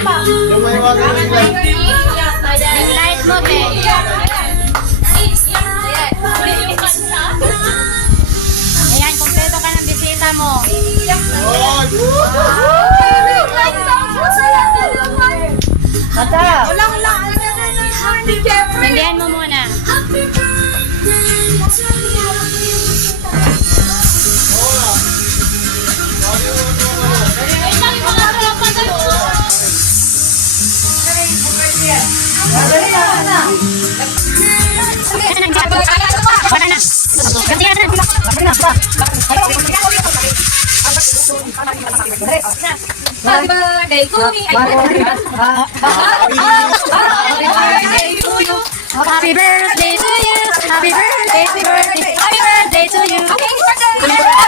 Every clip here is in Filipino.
Yung may water lang. Light mo, te. Ayan, kompleto ka ng bisita mo. Mata! Nandiyan mo muna. Happy birthday to me. Happy birthday to you. Happy birthday, happy birthday, happy birthday to you. Happy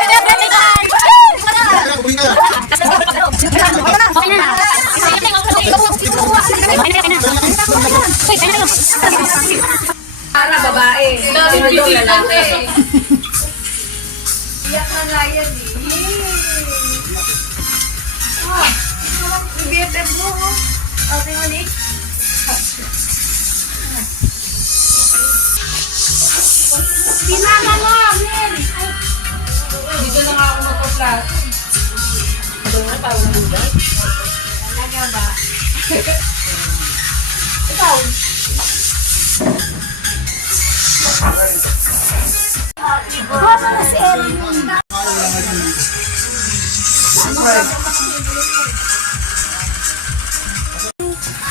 birthday, guys. Okay na. Para babae. Sinadong lalaki. Iyak na nga yan eh. BFF mo. Okay mo, Nick? Pinama mo, Mel! Dito na nga ako magpa-flat. Ito nga, parang buday. Talaga ba? Ikaw? Guwapo na si Erin.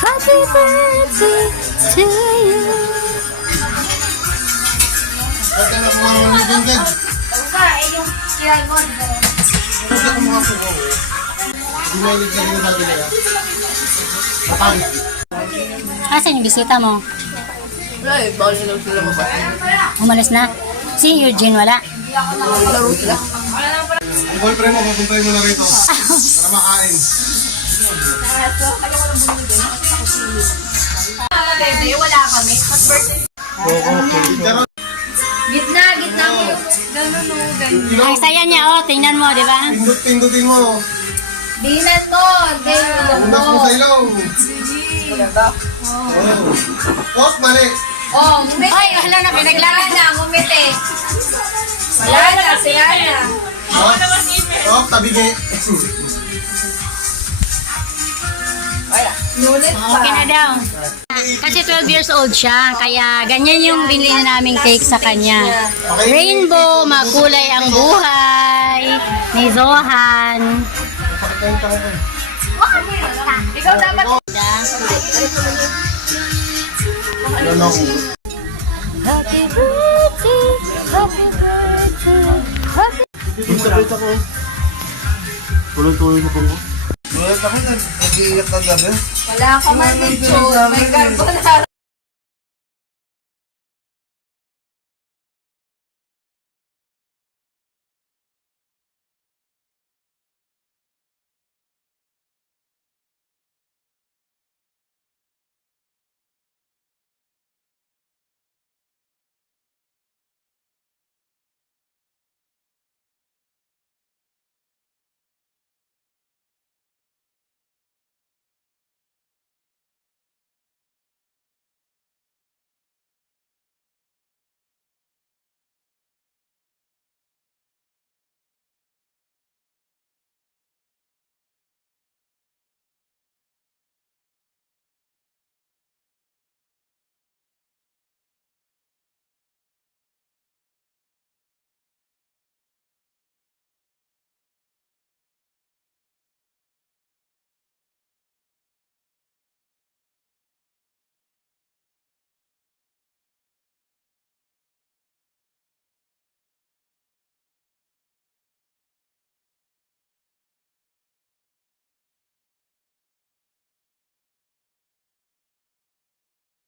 Happy birthday to you. Ito na mga manigundad. Basta, yung kiragon. Ito na mga pugo. Dinayag na rin natin nila. Kapag. Asan yung bisita mo? Wala eh, bawal sila mabasa. Umalis na? Si Eugene wala? Laro sila. Ang boyfriend mo, pupuntahin mo na rito. Para makain. Bebe, wala kami. Pero, Gitna mo. Ganun o, ganun. Ang saya niya, oh. Tingnan mo, di ba? pindut-pindutin mo. Dinan mo. Unas mo sa ilaw. Oh, mali. Oh, ngumiti. Ay, wala na, pinaglaran na, ngumiti. Wala na, siya na. Oh, tabigi. Ngunit pa. Okay na daw. Kasi 12 years old siya, kaya ganyan yung binili naming cake sa kanya. Rainbow, makulay ang buhay ni Zohan. Ikaw dapat. Ano ako? Happy birthday, happy birthday, happy Sabit ako. Tulong-tulong sa pungko. Bulat ako na. Nag-iiyak ka gabi. Wala ka man ng may carbonara.